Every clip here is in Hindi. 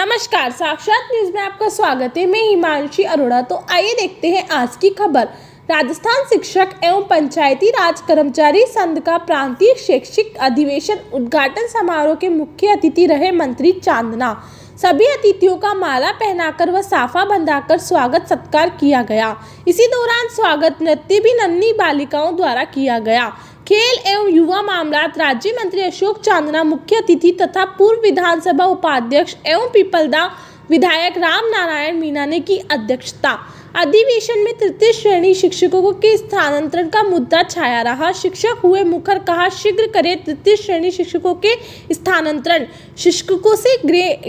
नमस्कार, साक्षात न्यूज में आपका स्वागत है। मैं हिमांशी अरोड़ा। तो आइए देखते हैं आज की खबर। राजस्थान शिक्षक एवं पंचायती राज कर्मचारी संघ का प्रांतीय शैक्षिक अधिवेशन उद्घाटन समारोह के मुख्य अतिथि रहे मंत्री चांदना। सभी अतिथियों का माला पहनाकर व साफा बंधाकर स्वागत सत्कार किया गया। इसी दौरान स्वागत नृत्य भी नन्ही बालिकाओं द्वारा किया गया। खेल एवं युवा मामलात राज्य मंत्री अशोक चांदना मुख्य अतिथि तथा पूर्व विधानसभा उपाध्यक्ष एवं पिपलदा विधायक राम नारायण मीणा ने की अध्यक्षता। अधिवेशन में तृतीय श्रेणी शिक्षकों के स्थानांतरण का मुद्दा छाया रहा। शिक्षक हुए मुखर, कहा शीघ्र करें तृतीय श्रेणी शिक्षकों के स्थानांतरण। शिक्षकों से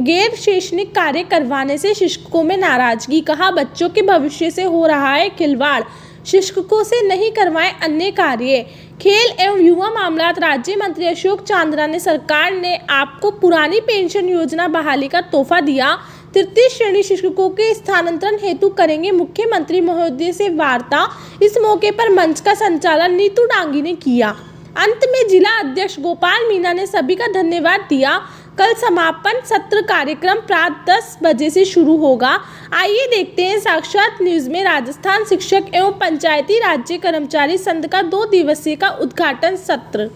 गैर शैक्षणिक कार्य करवाने से शिक्षकों में नाराजगी, कहा बच्चों के भविष्य से हो रहा है खिलवाड़, शिक्षकों से नहीं करवाएं अन्य कार्य। खेल एवं युवा मामलात राज्य मंत्री अशोक चांदना ने सरकार ने आपको पुरानी पेंशन योजना बहाली का तोहफा दिया। तृतीय श्रेणी शिक्षकों के स्थानांतरण हेतु करेंगे मुख्यमंत्री महोदय से वार्ता। इस मौके पर मंच का संचालन नीतू डांगी ने किया। अंत में जिला अध्यक्ष गोपाल मीणा ने सभी का धन्यवाद दिया। कल समापन सत्र कार्यक्रम प्रातः 10 बजे से शुरू होगा। आइए देखते हैं साक्षात न्यूज में राजस्थान शिक्षक एवं पंचायती राज्य कर्मचारी संघ का 2 दिवसीय का उद्घाटन सत्र।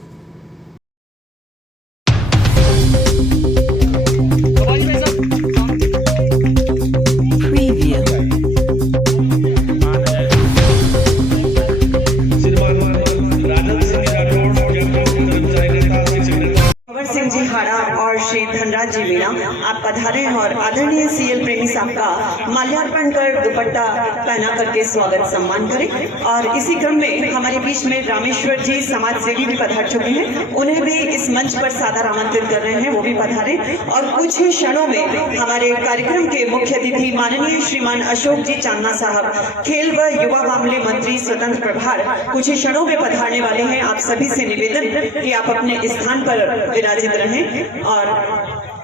और श्री धनराज जी मीणा आप पधारे और आदरणीय सीएल प्रेमी साहब का माल्यार्पण कर दुपट्टा पहना करके स्वागत सम्मान करें। और इसी क्रम में हमारे बीच में रामेश्वर जी समाज सेवी भी पधार चुके हैं, उन्हें भी इस मंच पर सादर आमंत्रित कर रहे हैं, वो भी पधारे। और कुछ ही क्षणों में हमारे कार्यक्रम के मुख्य अतिथि माननीय श्रीमान अशोक जी चांदना साहब, खेल व युवा मामले मंत्री स्वतंत्र प्रभार, कुछ ही क्षणों में पधारने वाले हैं। आप सभी से निवेदन कि आप अपने स्थान पर विराजित रहें। और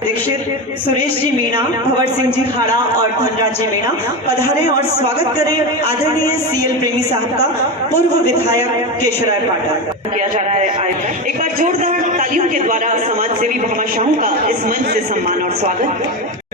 दीक्षित सुरेश जी मीणा, भंवर सिंह जी खाड़ा और धनराज जी मीणा पधारें और स्वागत करें आदरणीय सीएल प्रेमी साहब का पूर्व विधायक केशवराय पाठक किया जा रहा है। एक बार जोरदार तालियों के द्वारा समाज सेवी भामाशाहों का इस मंच से सम्मान और स्वागत।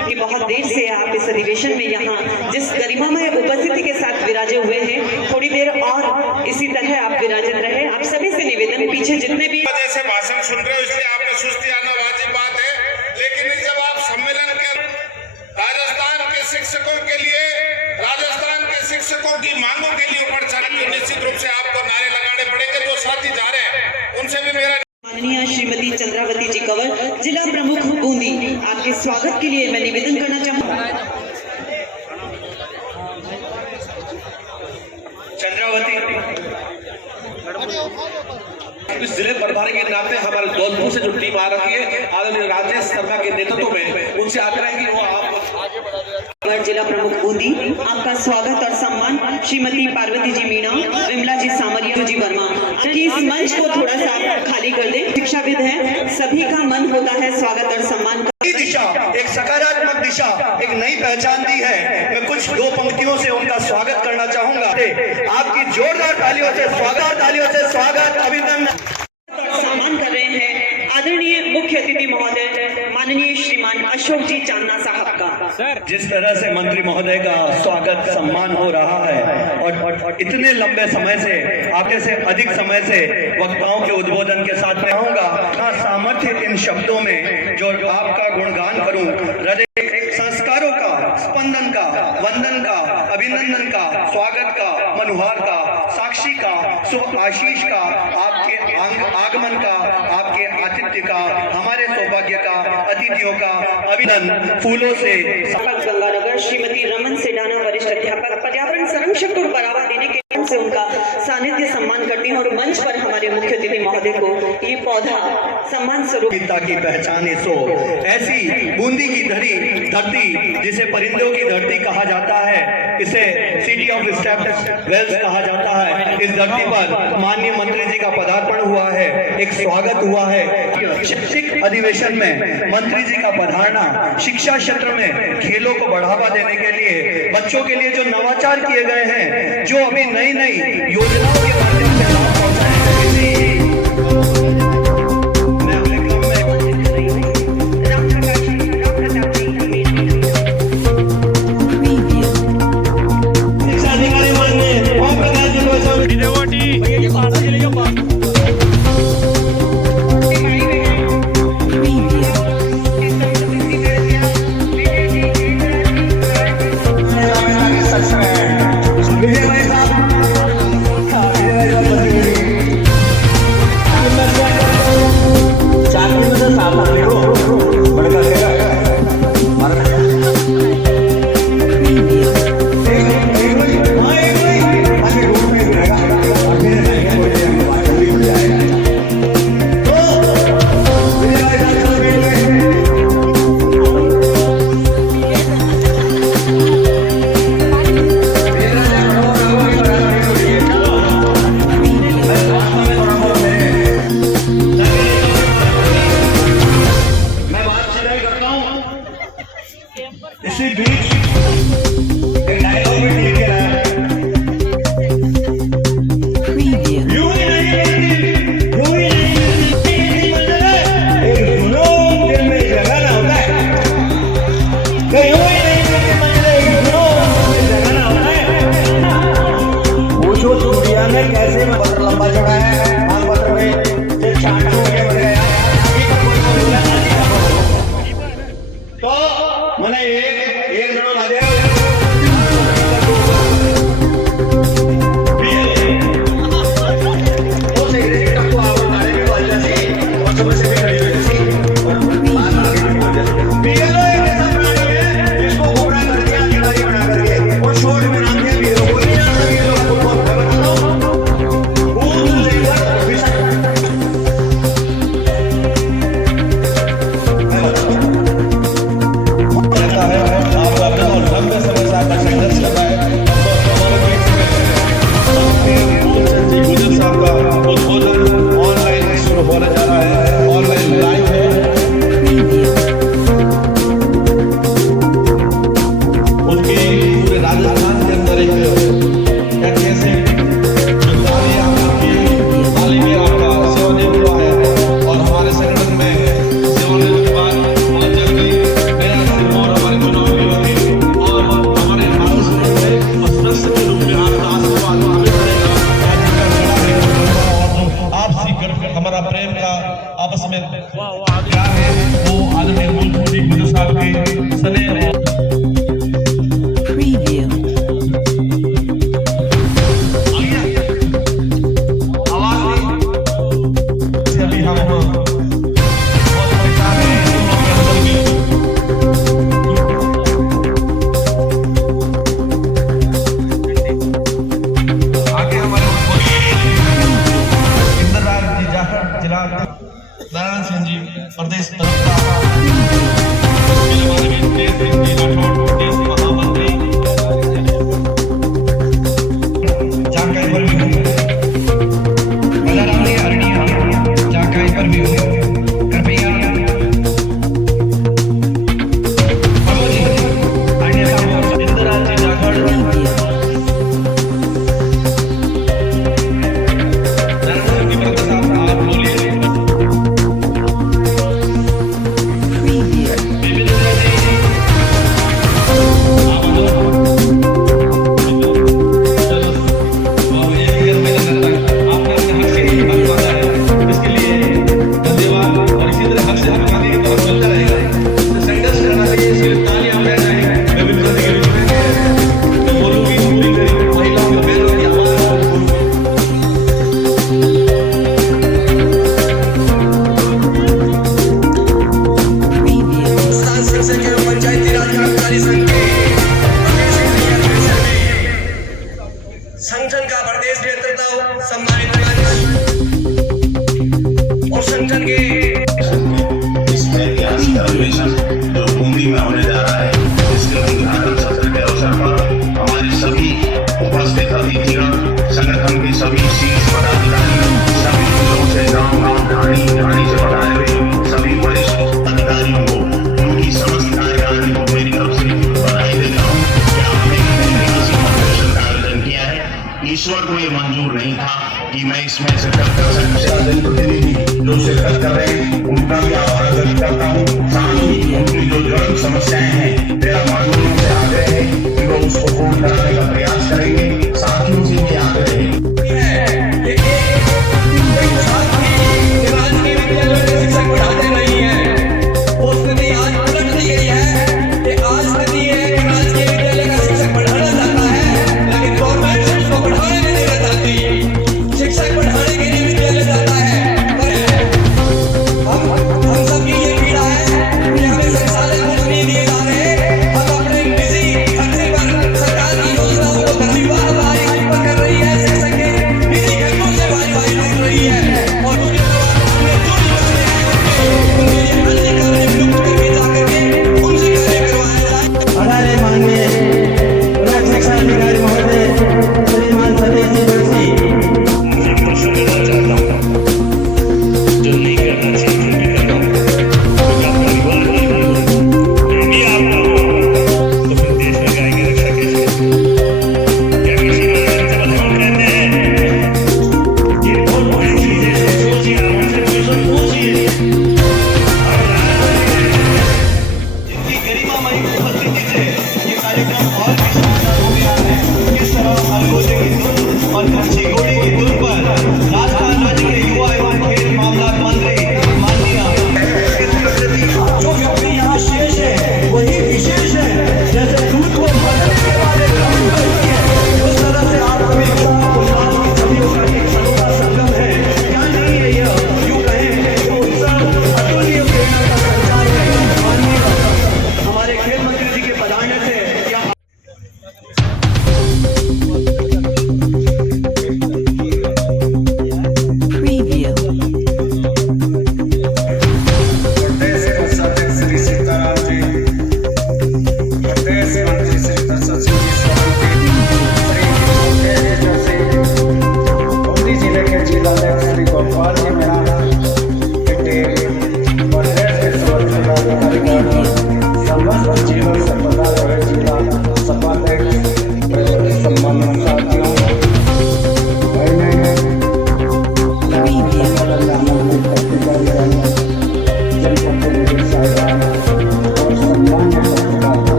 कि बहुत देर से आप इस अधिवेशन में यहाँ जिस गरिमामय उपस्थिति के साथ विराजे हुए हैं, थोड़ी देर और इसी तरह आप विराजित रहे। आप सभी से निवेदन, पीछे जितने भी जैसे भाषण सुन रहे हो इसलिए आपको सुस्ती आना वाजिब बात है, लेकिन जब आप सम्मेलन के राजस्थान के शिक्षकों के लिए, राजस्थान के शिक्षकों की मांगों के लिए ऊपर चढ़े तो निश्चित रूप से आपको नारे लगाने पड़ेंगे। जो साथी जा रहे हैं उनसे भी मेरा माननीय श्रीमती चंद्रावती जी कंवर, जिला प्रमुख बूंदी, आपके स्वागत के लिए मैं निवेदन करना चाहूँगा। चंद्रावती इस जिले प्रभारी के नाते हमारे धौलपुर से जो टीम आ रही है आदरणीय राजेश शर्मा के नेतृत्व में, उनसे आग्रह है कि वो आप जिला प्रमुख बूंदी, आपका स्वागत और सम्मान। श्रीमती पार्वती जी मीणा, विमला जी सामरिया जी वर्मा, इस मंच को थोड़ा सा खाली कर दें। शिक्षाविद है, सभी का मन होता है स्वागत और सम्मान। दिशा, एक सकारात्मक दिशा, एक नई पहचान दी है। मैं कुछ 2 पंक्तियों से उनका स्वागत करना चाहूंगा। आपकी जोरदार तालियों से स्वागत, अभिनंदन, सम्मान कर रहे हैं आदरणीय मुख्य अतिथि महोदय माननीय श्रीमान अशोक जी चांदना साहब का। जिस तरह से मंत्री महोदय का स्वागत सम्मान हो रहा है और इतने लंबे समय से, आगे से अधिक समय से वक्ताओं के उद्बोधन के साथ मैं कहूंगा सामर्थ्य इन शब्दों में जो आपका गुणगान करूं, हृदय संस्कारों का, स्पंदन का, वंदन का, अभिनंदन का, स्वागत का, मनुहार का, साक्षी का, शुभ आशीष का, आपके आगमन का, आपके आतिथ्य का, हमारे सौभाग्य का, अतिथियों का अभिनंदन फूलों से। गंगानगर श्रीमती रमन सेडाना, वरिष्ठ अध्यापक, पर्यावरण संरक्षण को बढ़ावा देने के से उनका सानिध्य सम्मान करती हैं। और मंच पर हमारे मुख्य अतिथि महोदय को ये पौधा सम्मान स्वरूप की पहचाने सो ऐसी बूंदी की धरती जिसे परिंदों की धरती कहा जाता है, इसे सिटी ऑफ स्टेप्ड वेल्स कहा जाता है। इस धरती पर माननीय मंत्री जी का पदार्पण हुआ है, एक स्वागत हुआ है। शिक्षक अधिवेशन में मंत्री जी का पधारना शिक्षा क्षेत्र में खेलों को बढ़ावा देने के लिए, बच्चों के लिए जो नवाचार किए गए हैं, जो अभी नई योजनाओं के माध्यम से लाभ पहुंचाएंगे। मैं अगले क्रम में क्या है वो आदरणीय मूलमोदी गुरु साहब के स्नेह और Preview. से अभी हम बहुत परेशान हैं दोनों के अंदर भी। आगे हमारे इंद्रराज जी जाखड़ जिला नारायण सिंह जी प्रदेश संगठन का प्रदेश नेतृत्व सम्मानित और संगठन के इस ऐतिहासिक अधिवेशन जो भूमि में होने जा रहा है इसके उद्घाटन सत्र के अवसर पर हमारे सभी उपस्थित अतिथिगण, संगठन के सभी शीर्ष पदाधिकारी, सभी जिलों से गांव-गांव, ढाणी से पधारे हुए सभी वरिष्ठ अधिकारियों को उनकी समस्त कार्यकारिणी को मेरी तरफ से बधाई देता हूँ। क्या हमने ऐतिहासिक अधिवेशन का आयोजन किया है? ईश्वर को ये मंजूर नहीं था कि मैं इसमें शिरकत कर सकूं। जनप्रतिनिधि जो शिरकत कर रहे हैं उनका भी आभार व्यक्त करता हूँ। साथ ही उनकी जो जरूरत समस्याएं हैं मेरा मानवीयों से आग्रह है कि वो उसको पूर्ण कराने का प्रयास करेंगे। साथियों से भी आग्रह है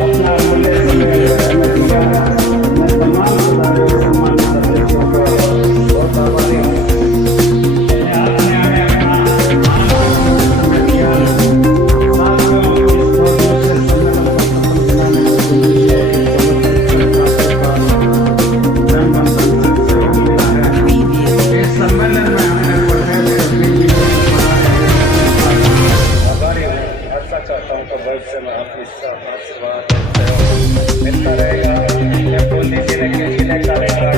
अपना मूल्य समय हमें दिया। मैं तमाम सम्मानित सदस्यों को बहुत आभारी हूँ। आपने हमें अपना समय दिया। साथियों, इस बहुत से सम्मेलन को सफल बनाने में जिंदगी इस सम्मेलन में हमने पढ़े आभारी हूँ। आशा चाहता हूँ कि भविष्य में आपकी आशीर्वाद मिलता रहेगा। मैं बोलने जिले कार्यकाल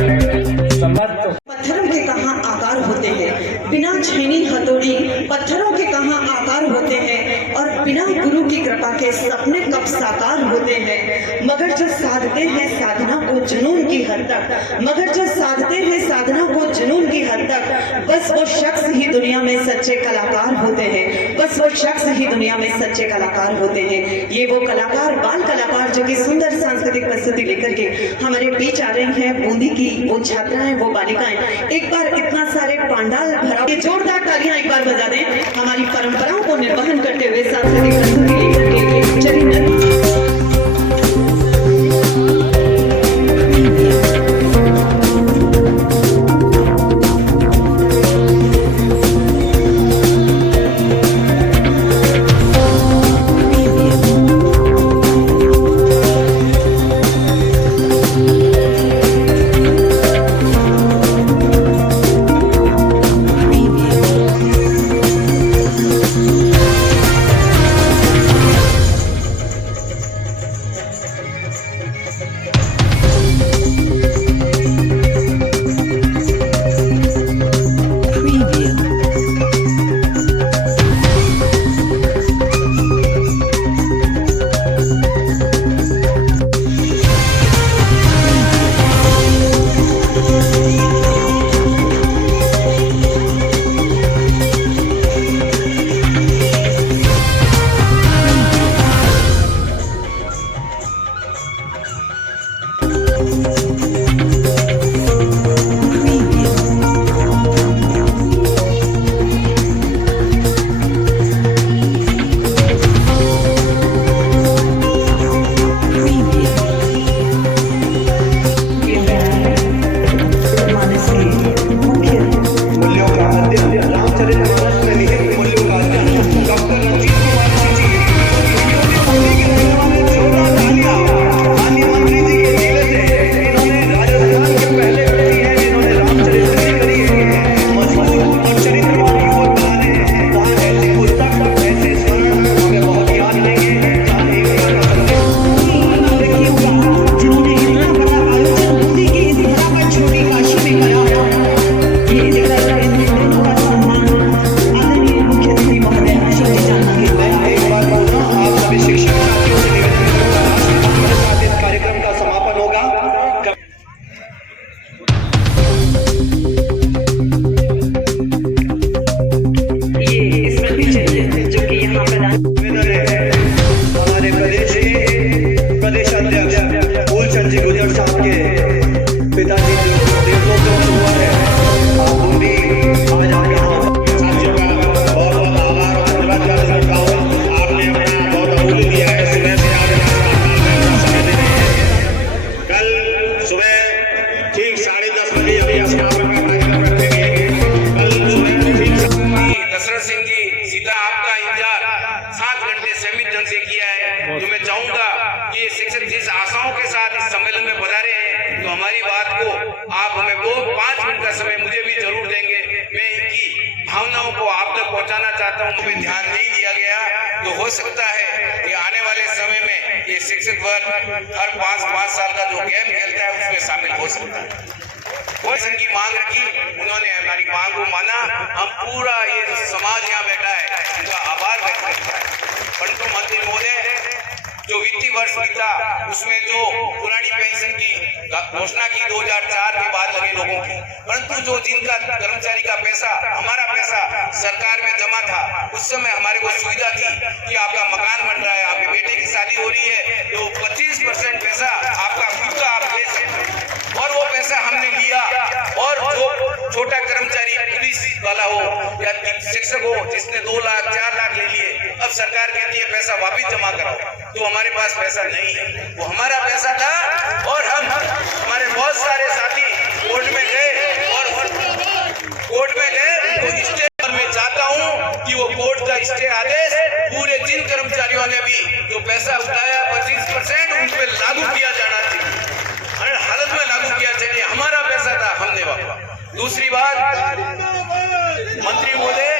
समस्त पत्थरों के कहाँ आकार होते हैं, बिना छेनी हथौड़ी पत्थरों के कहाँ आकार होते हैं, और बिना गुरु की कृपा के सपने कब साकार होते हैं। मगर जो साधते हैं साधना को जुनून की हद तक, मगर जो साधते हैं साधना को जुनून की हद तक, बस वो शख्स ही दुनिया में सच्चे कलाकार होते हैं। बस वो शख्स ही दुनिया में सच्चे कलाकार होते हैं। ये वो कलाकार, बाल कलाकार जो कि सुंदर सांस्कृतिक प्रस्तुति लेकर के हमारे बीच आ रही हैं। बूंदी की वो छात्राएं, वो बालिकाएं, एक बार इतना सारे पांडाल भरा, ये जोरदार तालियां एक बार बजा दें हमारी परंपराओं को निर्वहन करते हुए सांस्कृतिक प्रस्तुति लेकर के। चलिए भावनाओं को आप तक पहुंचाना चाहता हूं। पे ध्यान नहीं दिया गया तो हो सकता है कि आने वाले समय में ये शिक्षित वर्ग हर 5 साल का जो गेम खेलता है उसमें शामिल हो सकता है। वो की मांग रखी, उन्होंने हमारी मांग को माना। हम पूरा ये समाज यहाँ बैठा है उनका आभार व्यक्त करता है। परंतु मंत्री महोदय, जो वित्तीय वर्ष बीता उसमें जो पुरानी पेंशन की घोषणा की 2004 के बाद लगे लोगों की, परंतु जो जिनका कर्मचारी का पैसा, हमारा पैसा सरकार में जमा था, उस समय हमारे को सुविधा थी कि आपका मकान बन रहा है, आपके बेटे की शादी हो रही है तो 25% पैसा आपका खुद का आप ले सकते हैं। और वो पैसा हमने लिया और जो छोटा कर्मचारी पुलिस वाला हो या शिक्षक हो जिसने 2 लाख 4 लाख ले लिए, अब सरकार कहती है पैसा वापिस जमा कराओ। तो हमारे पास पैसा नहीं है, वो हमारा पैसा था। और हम हमारे बहुत सारे साथी कोर्ट में गए उनको स्टे, मैं चाहता हूं कि वो कोर्ट का स्टे आदेश पूरे जिन कर्मचारियों ने भी जो पैसा उठाया 25% उन पे लागू किया जाना चाहिए, हर हालत में लागू किया चाहिए। हमारा पैसा था, हमने वापस। दूसरी बात, मंत्री महोदय,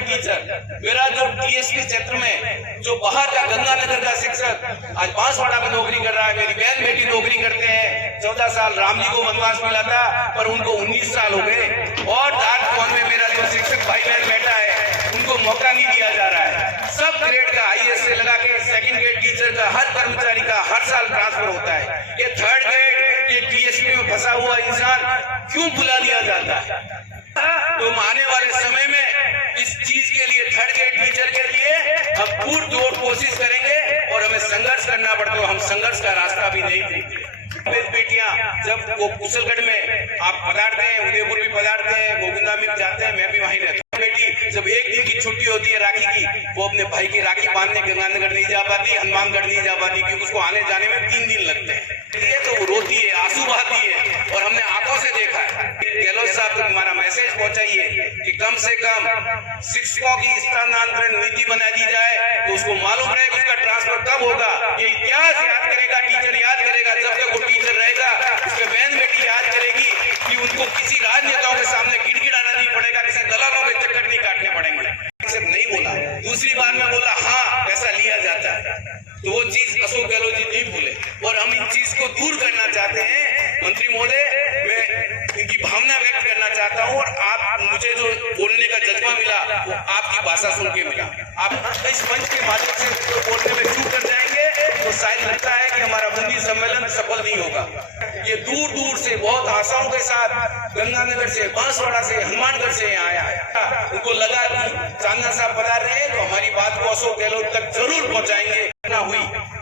टीचर मेरा जो टीएसपी क्षेत्र में जो बाहर का गंगानगर का शिक्षक आज बांसवाड़ा में नौकरी कर रहा है, मेरी बहन बेटी नौकरी करते हैं। 14 साल राम जी को वनवास मिला था पर उनको 19 साल हो गए। और डाक भवन में मेरा जो शिक्षक भाई बहन बैठा है उनको मौका नहीं दिया जा रहा है। सब ग्रेड का IAS से लगा के सेकंड ग्रेड टीचर का हर कर्मचारी का हर साल ट्रांसफर होता है। ये थर्ड ग्रेड, ये टीएसपी में फंसा हुआ इंसान क्यों बुला दिया जाता है? तो आने वाले समय में इस चीज के लिए, थर्ड ग्रेड टीचर के लिए हम पुरजोर कोशिश करेंगे और हमें संघर्ष करना पड़ता है। हम संघर्ष का रास्ता भी नहीं देंगे। बेटियां जब वो कुशलगढ़ में आप पधारते हैं, उदयपुर भी पधारते हैं, गोविंदा में जाते हैं, मैं भी वहीं रहता हूँ। बेटी जब एक दिन की छुट्टी होती है राखी की, वो अपने भाई की राखी बांधने गंगानगर नहीं जा पाती, हनुमानगढ़ नहीं जा पाती, क्योंकि उसको आने जाने में 3 दिन लगते हैं। तो वो रोती है, आंसू बहाती है और हमने आंखों से देखा है। गहलोत साहब तक हमारा मैसेज पहुंचाइए कि कम से कम शिक्षकों की स्थानांतरण नीति बना दी जाए, तो उसको मालूम रहे उसका ट्रांसफर कब होगा। ये इतिहास याद करेगा, टीचर याद करेगा, जब तक वो टीचर रहेगा उसके बहन बेटी याद करेगी कि उनको किसी राजनेताओं के सामने गिड़गिड़ाना नहीं पड़ेगा, किसी दलालों के चक्कर नहीं काटने पड़ेंगे। नहीं बोला, दूसरी बार में बोला हाँ पैसा लिया जाता है, तो वो चीज अशोक गहलोत जी नहीं भूले और हम इन चीज को दूर करना चाहते हैं। मंत्री महोदय, मैं इनकी भावना व्यक्त करना चाहता हूँ और आप मुझे जो बोलने का जज्बा मिला वो आपकी भाषा सुन के मिला। आप इस मंच के माध्यम से तो बोलने में चूक कर जाएंगे तो शायद लगता है कि हमारा बूंदी सम्मेलन सफल नहीं होगा। ये दूर दूर से बहुत आशाओं के साथ गंगानगर से, बांसवाड़ा से, हनुमानगढ़ से आया है। उनको लगा कि चांदना साहब पधार रहे हैं तो हमारी बात को अशोक गहलोत तक जरूर पहुंचाएंगे। हुई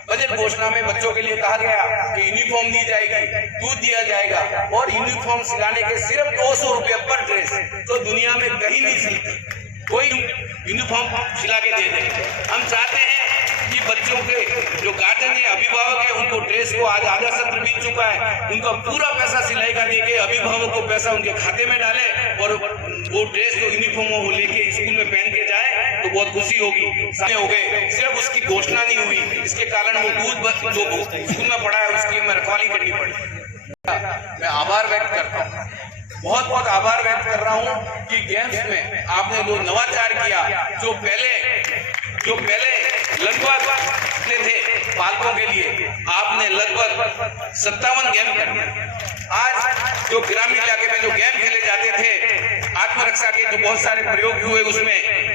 बजट घोषणा में बच्चों के लिए कहा गया कि यूनिफॉर्म दी जाएगी, दूध दिया जाएगा और यूनिफॉर्म सिलाने के सिर्फ 200 रुपए पर ड्रेस, तो दुनिया में कहीं नहीं सिलती। कोई यूनिफॉर्म सिला के दे दे। हम चाहते हैं कि बच्चों के जो गार्जियन है, अभिभावक है, उनको ड्रेस को आज आधा सत्र बीत चुका है, उनका पूरा पैसा सिलाई का देके अभिभावक को पैसा उनके खाते में डाले और वो ड्रेस जो यूनिफॉर्म वो लेके स्कूल में पहन के जाए तो बहुत खुशी होगी। सामने हो गए, सिर्फ उसकी घोषणा नहीं हुई, इसके कारण वो दूध जो स्कूल में पढ़ा है उसकी हमें रखवाली करनी पड़ी। मैं आभार व्यक्त करता हूँ, बहुत बहुत आभार व्यक्त कर रहा हूँ कि गेम्स में आपने जो नवाचार किया, जो पहले लगभग थे बालकों के लिए, आपने लगभग 57 गेम कर दिए। आज जो ग्रामीण इलाके में जो गेम खेले जाते थे, आत्मरक्षा के जो बहुत सारे प्रयोग हुए,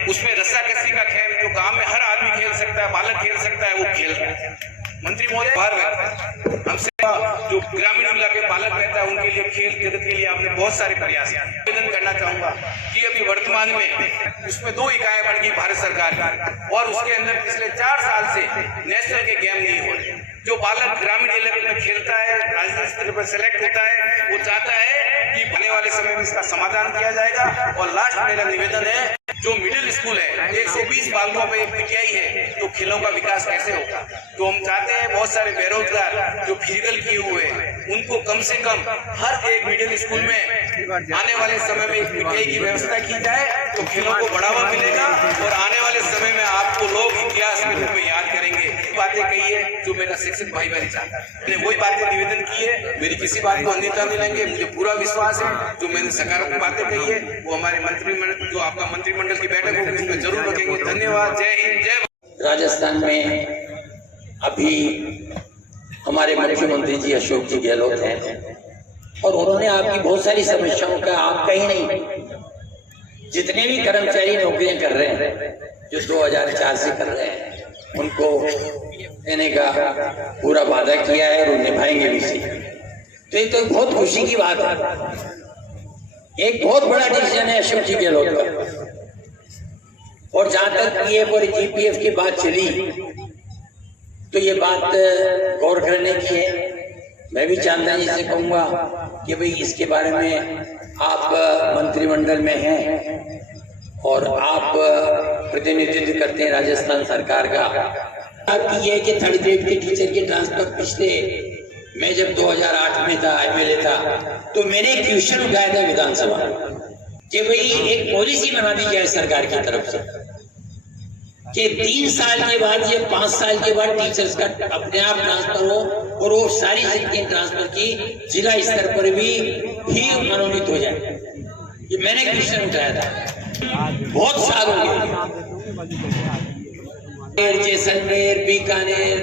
उसमें रस्साकसी का खेल जो गांव में हर आदमी खेल सकता है, बालक खेल सकता है, वो खेल रहे हैं। मंत्री महोदय, हमसे जो ग्रामीण इलाके बालक रहता है उनके लिए खेल जगत के लिए आपने बहुत सारे प्रयास किए। निवेदन करना चाहूंगा कि अभी वर्तमान में उसमें 2 इकाई बन गई भारत सरकार की और उसके अंदर पिछले 4 साल से नेशनल के गेम नहीं हो रहे। जो बालक ग्रामीण इलाके में खेलता है, राष्ट्रीय स्तर पर सिलेक्ट होता है, वो चाहता है कि आने वाले समय में इसका समाधान किया जाएगा। और लास्ट मेरा निवेदन है, जो मिडिल स्कूल है 120 बालकों में पीटीआई है, तो खेलों का विकास कैसे होगा। तो हम चाहते हैं बहुत सारे बेरोजगार जो फिजिकल किए हुए हैं उनको कम से कम हर एक मिडिल स्कूल में आने वाले समय में पीटीआई की व्यवस्था की जाए तो खेलों को बढ़ावा मिलेगा और आने वाले समय में आपको लोग इतिहास के रूप में याद करेंगे। बातें कही है जो मेरा शिक्षक भाई बहन चाहता है, मैंने वही बातें निवेदन की है, मेरी किसी बात को अन्यथा नहीं लेंगे। मुझे पूरा विश्वास है जो मैंने सकारात्मक बातें कही है वो हमारे मंत्रिमंडल, जो आपका मंत्रिमंडल की बैठक होगी उसमें जरूर रखेंगे। धन्यवाद। जय हिंद, जय भारत। राजस्थान में अभी हमारे मुख्यमंत्री जी अशोक जी गहलोत हैं और उन्होंने आपकी बहुत सारी समस्याओं का, आपका ही नहीं, जितने भी कर्मचारी नौकरियां कर रहे हैं जो 2004 से कर रहे हैं उनको देने का पूरा वादा किया है और उन्हें निभाएंगे भी सही। तो ये तो बहुत खुशी की बात है, एक बहुत बड़ा डिसीजन है अशोक जी गहलोत का। और जहां तक पीएफ और जीपीएफ की बात चली तो ये बात गौर करने की है। मैं भी चांदना जी से कहूँगा कि भाई इसके बारे में आप मंत्रिमंडल में हैं और आप प्रतिनिधित्व करते हैं राजस्थान सरकार का। आपकी ये है कि थर्ड ग्रेड के टीचर के ट्रांसफर पिछले, मैं जब 2008 में था, एमएलए था, तो मैंने एक क्वेश्चन उठाया था विधानसभा कि भाई एक पॉलिसी बना दी जाए सरकार की तरफ से कि 3 साल के बाद या 5 साल के बाद टीचर्स का अपने आप ट्रांसफर हो और वो सारी जितनी ट्रांसफर की जिला स्तर पर भी मनोनीत हो जाए। ये मैंने क्वेश्चन उठाया था, बहुत साल हो गए। जैसलमेर, बीकानेर,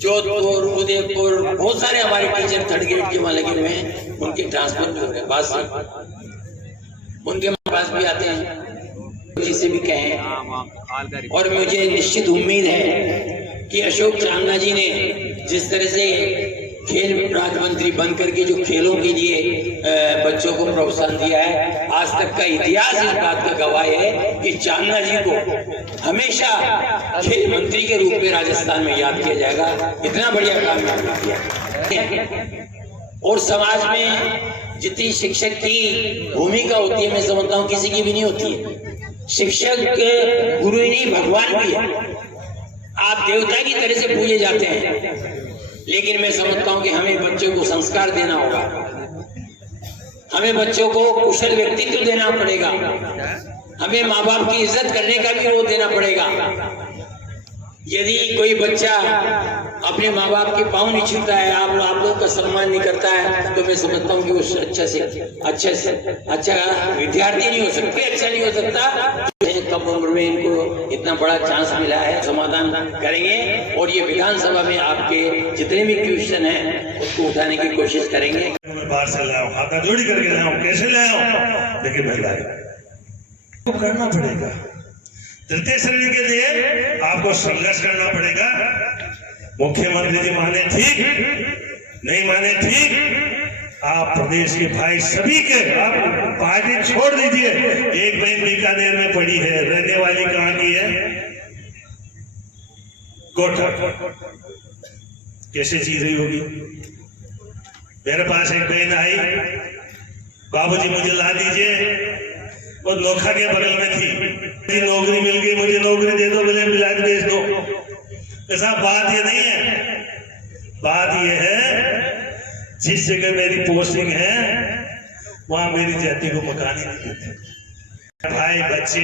जोधपुर, उदयपुर, बहुत सारे हमारे टीचर थर्ड ग्रेड के वहां लगे हुए हैं, उनके ट्रांसफर भी हो गए, बात से उनके पास भी आते हैं, जिसे भी कहें। और मुझे निश्चित उम्मीद है कि अशोक चांदना जी ने जिस तरह से खेल राज्य मंत्री बन करके जो खेलों के लिए बच्चों को प्रोत्साहन दिया है, आज तक का इतिहास इस बात का गवाह है कि चांदना जी को हमेशा खेल मंत्री के रूप में राजस्थान में याद किया जाएगा। इतना बढ़िया काम किया। और समाज में जितनी शिक्षक की भूमिका होती है, मैं समझता हूँ किसी की भी नहीं होती है। शिक्षक के गुरु ही नहीं, भगवान भी है। आप देवता की तरह से पूजे जाते हैं, लेकिन मैं समझता हूं कि हमें बच्चों को संस्कार देना होगा, हमें बच्चों को कुशल व्यक्तित्व देना पड़ेगा, हमें माँ बाप की इज्जत करने का भी वो देना पड़ेगा। यदि कोई बच्चा अपने माँ बाप के पाँव नहीं छूता है, आप लोगों का सम्मान नहीं करता है, तो मैं समझता हूँ कि वो अच्छा विद्यार्थी नहीं हो सकता, अच्छा नहीं हो सकता। कम उम्र में इनको इतना बड़ा चांस मिला है, समाधान करेंगे और ये विधानसभा में आपके जितने भी क्वेश्चन हैं उसको उठाने की कोशिश करेंगे। मैं बाहर से लाया हूँ, हाथा जोड़ी करके लाया हूँ, कैसे लाया हूँ, लेकिन मैं लाया वो करना पड़ेगा। तृतीय श्रेणी के लिए आपको संघर्ष करना पड़ेगा। मुख्यमंत्री जी माने ठीक, नहीं माने ठीक, आप प्रदेश के भाई सभी के, आप पार्टी छोड़ दीजिए। एक बहन बीकानेर में पड़ी है, रहने वाली कहाँ की है, कोटा, कैसे जी रही होगी। मेरे पास एक बहन आई, बाबूजी मुझे ला दीजिए, वो नोखा के बगल में थी, नौकरी मिल गई, मुझे नौकरी दे दो, मुझे मिलाद भेज दो। ऐसा बात ये नहीं है, बात ये है जिस जगह मेरी पोस्टिंग है वहां मेरी जाति को मकान ही नहीं देते। भाई बच्चे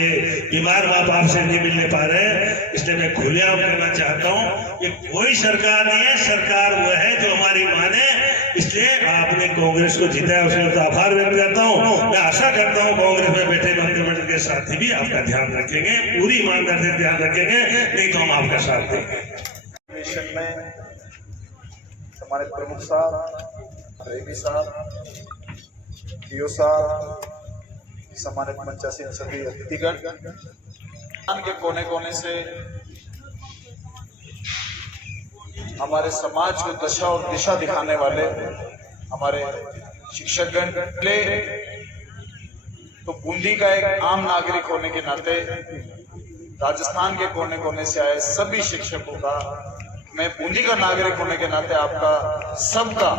बीमार माँ बाप से नहीं मिलने पा रहे, इसलिए मैं खुलेआम करना चाहता हूँ ये कोई सरकार नहीं है, सरकार वो है जो हमारी माने। इसलिए आपने कांग्रेस को जिताया, उसके लिए आभार व्यक्त करता हूँ। मैं आशा करता हूँ कांग्रेस में बैठे मंत्रिमंडल के साथी भी आपका ध्यान रखेंगे, पूरी ईमानदारी से ध्यान रखेंगे, नहीं तो हम आपका साथ देंगे। में हमारे प्रमुख साहब, रेवी साहब, डीओ साहब, सम्मानित मंचासीन सभी अतिथिगण, के कोने कोने से हमारे समाज को दशा और दिशा दिखाने वाले हमारे शिक्षकगण, तो बूंदी का एक आम नागरिक होने के नाते राजस्थान के कोने कोने से आए सभी शिक्षकों का, मैं बूंदी का नागरिक होने के नाते आपका सबका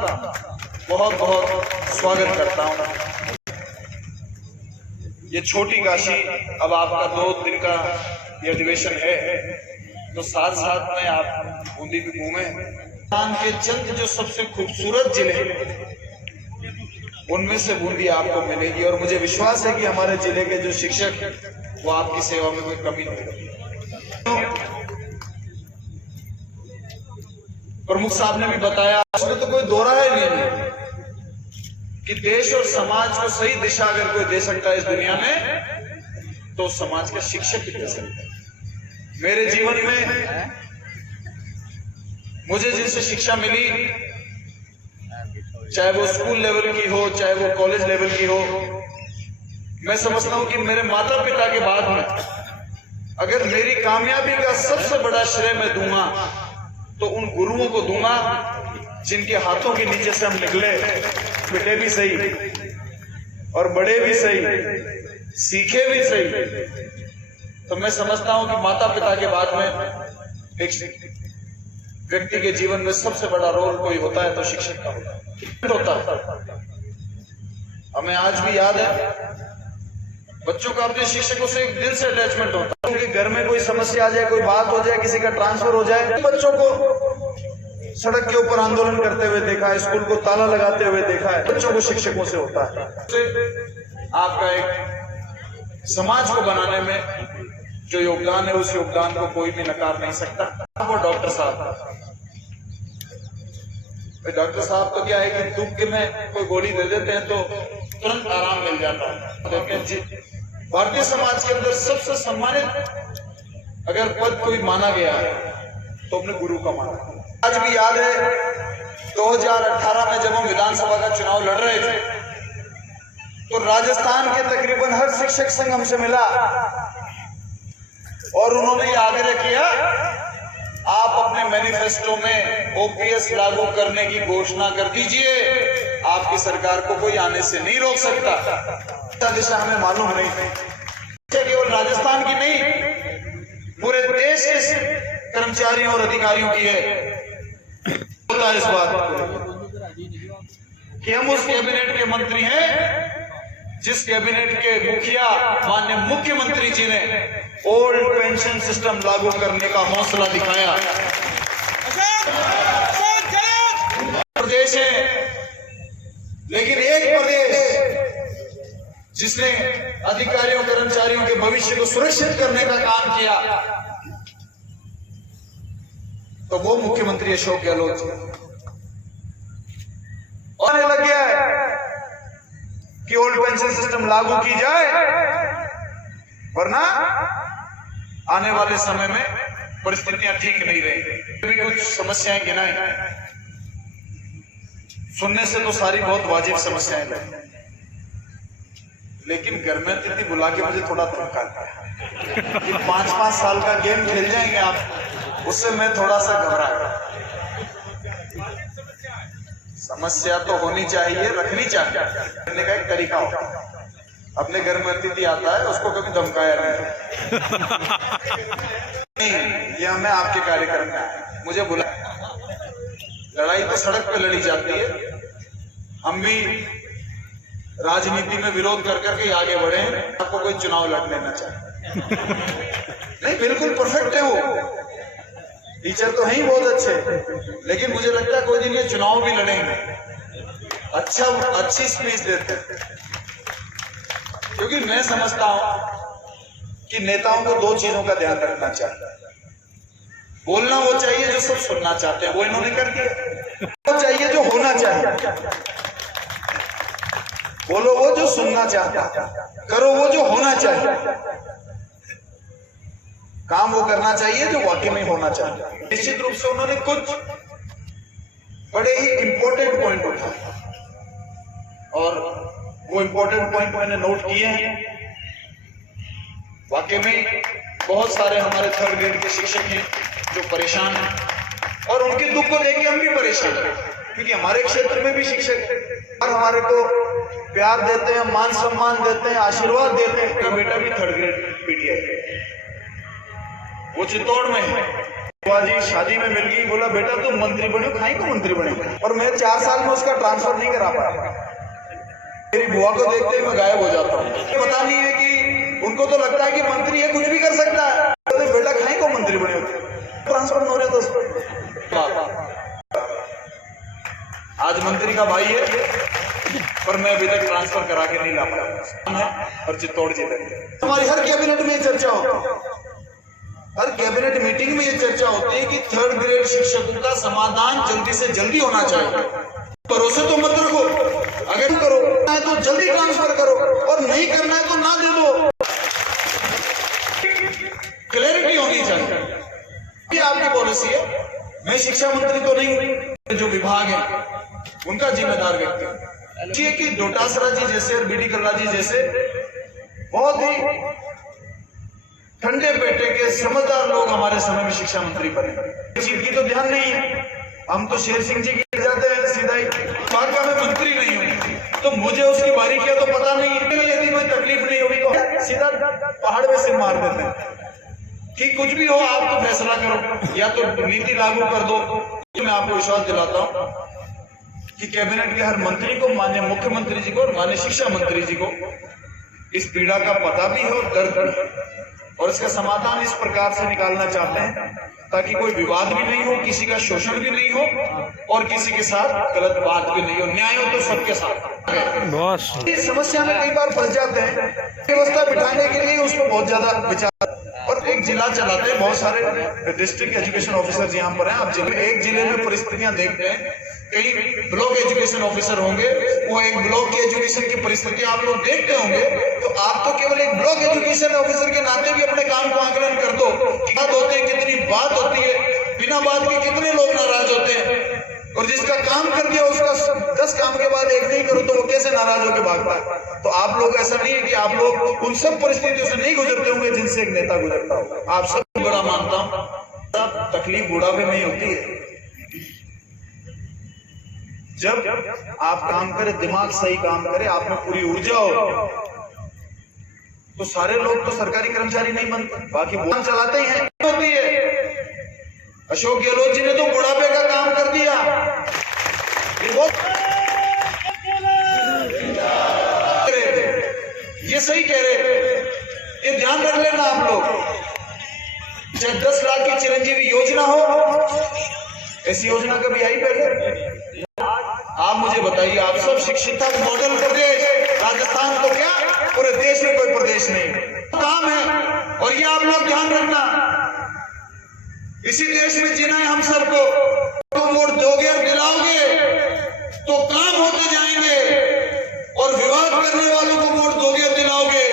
बहुत बहुत स्वागत करता हूं। ये छोटी काशी अब आपका 2 दिन का ये अधिवेशन है, तो साथ साथ में आप बूंदी भी घूमे। राजस्थान के चंद जो सबसे खूबसूरत जिले उनमें से बूंदी आपको मिलेगी, और मुझे विश्वास है कि हमारे जिले के जो शिक्षक वो आपकी सेवा में कोई कमी नहीं होगी। प्रमुख साहब ने भी बताया, उसमें तो कोई दोहरा है नहीं कि देश और समाज को सही दिशा अगर कोई दे सकता है इस दुनिया में, तो समाज के शिक्षक भी दे सकते हैं। मेरे जीवन में मुझे जिनसे शिक्षा मिली, चाहे वो स्कूल लेवल की हो, चाहे वो कॉलेज लेवल की हो, मैं समझता हूं कि मेरे माता पिता के बाद में अगर मेरी कामयाबी का सबसे बड़ा श्रेय मैं दूंगा तो उन गुरुओं को दूंगा जिनके हाथों के नीचे से हम निकले, बेटे भी सही और बड़े भी सही, सीखे भी सही। तो मैं समझता हूं कि माता पिता के बाद में एक व्यक्ति के जीवन में सबसे बड़ा रोल कोई होता है तो शिक्षक का होता है। हमें आज भी याद है बच्चों का अपने शिक्षकों से एक दिल से अटैचमेंट होता है। क्योंकि घर में कोई समस्या आ जाए, कोई बात हो जाए, किसी का ट्रांसफर हो जाए, बच्चों को सड़क के ऊपर आंदोलन करते हुए देखा है, स्कूल को ताला लगाते हुए देखा है। बच्चों को शिक्षकों से होता है। आपका एक समाज को बनाने में जो योगदान है, उस योगदान को कोई भी नकार नहीं सकता। वो डॉक्टर साहब तो क्या है कि दुख में कोई गोली दे देते हैं तो तुरंत आराम मिल जाता है। लेकिन भारतीय समाज के अंदर सबसे सम्मानित अगर पद कोई माना गया है तो अपने गुरु का माना। आज भी याद है 2018 में जब हम विधानसभा का चुनाव लड़ रहे थे तो राजस्थान के तकरीबन हर शिक्षक संघ हमसे मिला और उन्होंने ये आग्रह किया, आप अपने मैनिफेस्टो में ओपीएस लागू करने की घोषणा कर दीजिए, आपकी सरकार को कोई आने से नहीं रोक सकता। दिशा हमें मालूम नहीं थी, केवल राजस्थान की नहीं पूरे देश के कर्मचारियों और अधिकारियों की है। होता है इस बात कि हम उस कैबिनेट के मंत्री हैं जिस कैबिनेट के मुखिया माननीय मुख्यमंत्री जी ने ओल्ड पेंशन सिस्टम लागू करने का हौसला दिखाया। प्रदेश है, लेकिन एक प्रदेश जिसने अधिकारियों कर्मचारियों के भविष्य को सुरक्षित करने का काम किया तो वो मुख्यमंत्री अशोक गहलोत आने लग गया है कि ओल्ड पेंशन सिस्टम लागू की जाए, वरना आने वाले समय में परिस्थितियां ठीक नहीं रहेंगी। भी कुछ समस्याएं गिनाई, सुनने से तो सारी बहुत वाजिब समस्याएं लगी, लेकिन घर में अतिथि बुला के मुझे थोड़ा धमका दिया कि 5-5 साल का गेम खेल जाएंगे आप, उससे मैं थोड़ा सा घबराया। समस्या तो होनी चाहिए, रखनी चाहिए, करने का एक तरीका होता है। अपने घर में अतिथि आता है उसको कभी धमकाया नहीं, ये हमें आपके कार्यक्रम में आया, मुझे बुला। लड़ाई तो सड़क पे लड़ी जाती है, हम भी राजनीति में विरोध कर करके आगे बढ़े हैं। आपको कोई चुनाव लड़ लेना चाहिए नहीं, बिल्कुल परफेक्ट है वो, टीचर तो है ही बहुत अच्छे, लेकिन मुझे लगता है कोई दिन ये चुनाव भी लड़ेंगे, अच्छी स्पीच देते हैं। क्योंकि मैं समझता हूं कि नेताओं को 2 चीजों का ध्यान रखना चाहिए। बोलना वो चाहिए जो सब सुनना चाहते हैं, वो इन्होंने कर दिया। वो चाहिए जो होना चाहिए, बोलो वो जो सुनना चाहता, करो वो जो होना चाहिए, काम वो करना चाहिए जो वाकई में होना चाहिए। निश्चित रूप से उन्होंने कुछ बड़े ही इंपॉर्टेंट पॉइंट उठाए और वो इंपॉर्टेंट पॉइंट मैंने नोट किए हैं। वाकई में बहुत सारे हमारे 3rd ग्रेड के शिक्षक हैं जो परेशान हैं और उनके दुख को देख के हम भी परेशान हैं, क्योंकि हमारे क्षेत्र में भी शिक्षक और हमारे को प्यार देते हैं, मान सम्मान देते हैं, आशीर्वाद देते हैं। मेरा बेटा भी 3rd ग्रेड पीटीआई, वो चित्तौड़ में है। जी शादी में मिल गई, बोला बेटा तुम मंत्री बने, खाई को मंत्री बने, और मैं 4 साल में उसका ट्रांसफर नहीं करा पाया। मेरी बुआ को देखते ही मैं गायब हो जाता हूँ। पता नहीं है कि उनको तो लगता है कि मंत्री है कुछ भी कर सकता है, तो बेटा खाई को मंत्री बने होते, ट्रांसफर हो रहे तो आज मंत्री का भाई है, पर मैं अभी तक ट्रांसफर करा के नहीं ला पाया और चित्तौड़ जिले में हमारी हर कैबिनेट में चर्चा होती, हर कैबिनेट मीटिंग में ये चर्चा होती है कि 3rd ग्रेड शिक्षकों का समाधान जल्दी से जल्दी होना चाहिए। भरोसे तो मत रखो, अगर करो है तो जल्दी ट्रांसफर करो और नहीं करना है तो ना दे दो। क्लैरिटी होनी चाहिए, ये आपकी पॉलिसी है। मैं शिक्षा मंत्री तो नहीं, जो विभाग है उनका जिम्मेदार व्यक्ति हूं कि डोटासरा जी जैसे और बीडी कल्ला जी जैसे बहुत ही ठंडे पेटे के समझदार लोग हमारे समय में शिक्षा मंत्री बने। चीज की तो ध्यान नहीं है, हम तो शेर सिंह जी की जाते हैं सीधा ही, बात का मैं मंत्री नहीं हूँ तो मुझे उसकी बारीकियां तो पता नहीं है। यदि कोई तकलीफ नहीं होगी तो सीधा पहाड़ में सिर मार देते हैं कि कुछ भी हो आप तो फैसला करो, या तो नीति लागू कर दो। मैं आपको विश्वास दिलाता हूँ कि कैबिनेट के हर मंत्री को, माननीय मुख्यमंत्री जी को और माननीय शिक्षा मंत्री जी को इस पीड़ा का पता भी हो, दर्द भी, और इसका समाधान इस प्रकार से निकालना चाहते हैं ताकि कोई विवाद भी नहीं हो, किसी का शोषण भी नहीं हो और किसी के साथ गलत बात भी नहीं हो। न्याय हो तो सबके साथ। इस समस्या में कई बार फंस जाते हैं, व्यवस्था बिठाने के लिए उस पर बहुत ज्यादा विचार, और एक जिला चलाते हैं, बहुत सारे डिस्ट्रिक्ट एजुकेशन ऑफिसर यहाँ पर हैं। आप एक जिले में परिस्थितियां देखते हैं, कई ब्लॉक एजुकेशन ऑफिसर होंगे, वो एक ब्लॉक की एजुकेशन की परिस्थिति आप लोग देखते होंगे, तो आप तो केवल एक ब्लॉक एजुकेशन ऑफिसर के नाते भी अपने काम को आकलन कर दो। बात होते हैं, कितनी बात होती है, बिना बात के कितने लोग नाराज होते हैं, और जिसका काम कर दिया उसका 10 काम के बाद एक नहीं करो तो वो कैसे नाराज होकर भागता है। तो आप लोग, ऐसा नहीं है कि आप लोग उन सब परिस्थितियों से नहीं गुजरते होंगे जिनसे एक नेता गुजरता हो। आप सब बड़ा मानता हूं, तकलीफ बुढ़ापे में ही होती है। जब आप काम करें, दिमाग सही काम करे, आप में पूरी ऊर्जा हो, तो सारे लोग तो सरकारी कर्मचारी नहीं बनते, बाकी वो चलाते ही हैं। होती है, अशोक गहलोत जी ने तो बुढ़ापे का काम कर दिया। ये सही कह रहे थे, ये ध्यान रख लेना आप लोग। चाहे 10 लाख की चिरंजीवी योजना हो, ऐसी योजना कभी आई पहले? आप मुझे बताइए, आप सब शिक्षित हैं, मॉडल प्रदेश राजस्थान, तो क्या पूरे देश में कोई प्रदेश नहीं काम है। और ये आप लोग ध्यान रखना, इसी देश में जीना है हम सबको। तो वोट दोगे और दिलाओगे तो काम होते जाएंगे, और विवाद करने वालों को वोट दोगे और दिलाओगे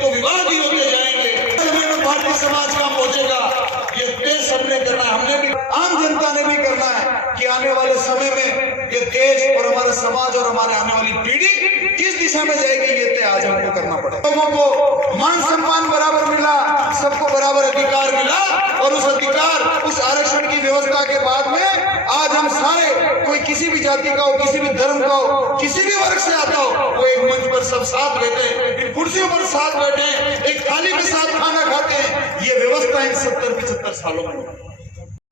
तो विवाद ही होते जाएंगे। समय में भारतीय समाज काम पहुंचेगा, ये देश सबने करना है, हमने भी, आम जनता ने भी करना है कि आने वाले समय में ये देश और हमारा समाज और हमारे आने वाली पीढ़ी किस दिशा में जाएगी, ये तय आज हमको करना पड़ेगा। लोगों को मान सम्मान बराबर मिला, सबको बराबर अधिकार मिला, और उस अधिकार, उस आरक्षण की व्यवस्था के बाद में आज हम सारे, कोई किसी भी जाति का हो, किसी भी धर्म का हो, किसी भी वर्ग से आता हो, वो एक मंच पर सब साथ बैठे, इन कुर्सियों पर साथ बैठे, एक थाली के साथ खाना खाते हैं। ये व्यवस्था इन 70-75 सालों में।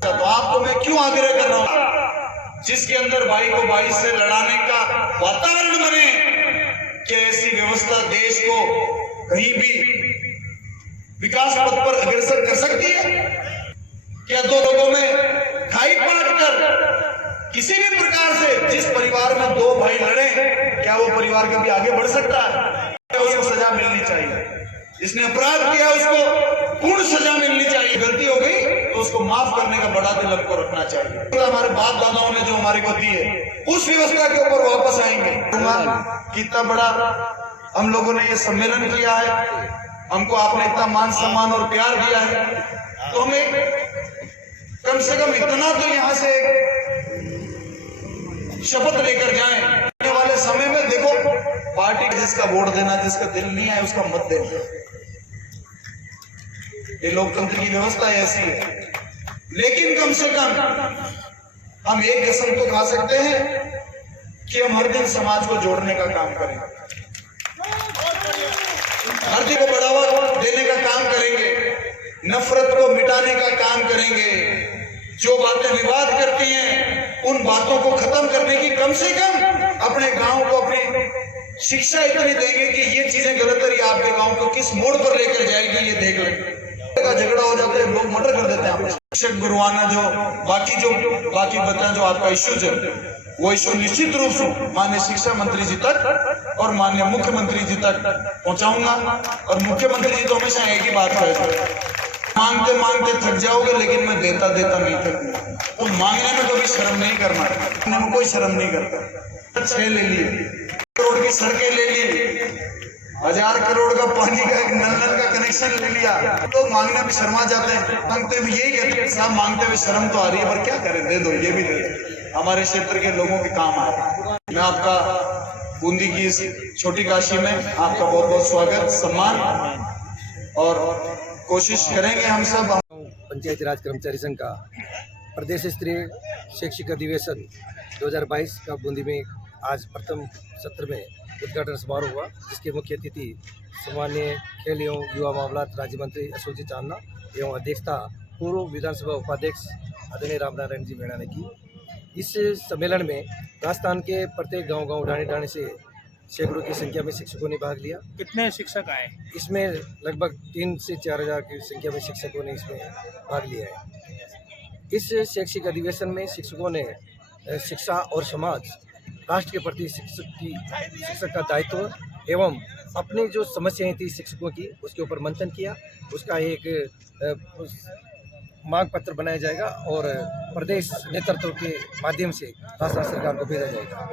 तो आपको मैं क्यों आग्रह कर रहा हूं, जिसके अंदर भाई को भाई से लड़ाने का वातावरण बने, कि ऐसी व्यवस्था देश को कहीं भी विकास पथ पर अग्रसर कर सकती है? क्या दो लोगों में खाई बांट कर किसी भी प्रकार से, जिस परिवार में 2 भाई लड़े, क्या वो परिवार कभी आगे बढ़ सकता है? उसको सजा मिलनी चाहिए, जिसने अपराध किया उसको पूर्ण सजा मिलनी चाहिए। गलती हो गई तो उसको माफ करने का बड़ा दिल हमको रखना चाहिए। तो हमारे बाप दादाओं ने जो हमारी को दी है, उस व्यवस्था के ऊपर वापस आएंगे। कितना बड़ा हम लोगों ने ये सम्मेलन किया है, हमको आपने इतना मान सम्मान और प्यार दिया है, तो हमें कम से कम इतना तो यहाँ से शपथ लेकर जाएं। आने वाले समय में देखो, पार्टी जिसका वोट देना, जिसका दिल नहीं है उसका मत देना। ये लोकतंत्र की व्यवस्था ऐसी है। लेकिन कम से कम हम एक कसम तो खा सकते हैं कि हम हर दिन समाज को जोड़ने का काम करेंगे, धरती को बढ़ावा देने का काम करेंगे, नफरत को मिटाने का काम करेंगे। जो बातें विवाद करती हैं, उन बातों को खत्म करने की कम से कम अपने गांव को अपनी शिक्षा इतनी देंगे कि ये चीजें गलत है, ये आपके गांव को किस मोड़ पर लेकर जाएगी ये देख लेंगे। का झगड़ा हो जाता है, लोग मर्डर कर देते हैं। शिक्षक गुरुआना जो बाकी बताएं, जो आपका इश्यूज है, वो इश्यू निश्चित रूप से माननीय शिक्षा मंत्री जी तक और माननीय मुख्यमंत्री जी तक पहुंचाऊंगा। और मुख्यमंत्री जी तो हमेशा एक ही बात कहते, मांगते मांगते थक जाओगे, लेकिन मैं देता देता नहीं थकूंगा। तो मांगने में कभी शर्म नहीं करना, मांगने में कोई शर्म नहीं करता। 6 ले लिए, करोड़ की सड़कें ले ली, 1000 करोड़ का पानी का एक नल का कनेक्शन ले लिया, तो मांगने में शर्मा जाते हैं। मांगते हुए यही कहते हैं, साहब मांगते हुए शर्म तो आ रही है, पर क्या करें, दे दो, ये भी दे दो, हमारे क्षेत्र के लोगों के काम आए। मैं आपका बूंदी की इस छोटी काशी में आपका बहुत बहुत स्वागत, सम्मान, और कोशिश करेंगे हम सब। पंचायती राज कर्मचारी संघ का प्रदेश स्तरीय शैक्षिक अधिवेशन 2022 का बूंदी में आज प्रथम सत्र में उद्घाटन समारोह हुआ, जिसके मुख्य अतिथि सम्माननीय खेल एवं युवा मामलात राज्य मंत्री अशोक जी चांदना एवं अध्यक्षता पूर्व विधानसभा उपाध्यक्ष आदरणीय रामनारायण जी मीणा ने की। इस सम्मेलन में राजस्थान के प्रत्येक गांव-गांव, ढाणी-ढाणी से सैकड़ों की संख्या में शिक्षकों ने भाग लिया। कितने शिक्षक आए? इसमें लगभग 3 से 4 हज़ार की संख्या में शिक्षकों ने इसमें भाग लिया है। इस शैक्षिक अधिवेशन में शिक्षकों ने शिक्षा और समाज, राष्ट्र के प्रति शिक्षक का दायित्व एवं अपनी जो समस्याएं थी शिक्षकों की उसके ऊपर मंथन किया। उसका एक मांग पत्र बनाया जाएगा और प्रदेश नेतृत्व के माध्यम से शासन सरकार को भेजा जाएगा।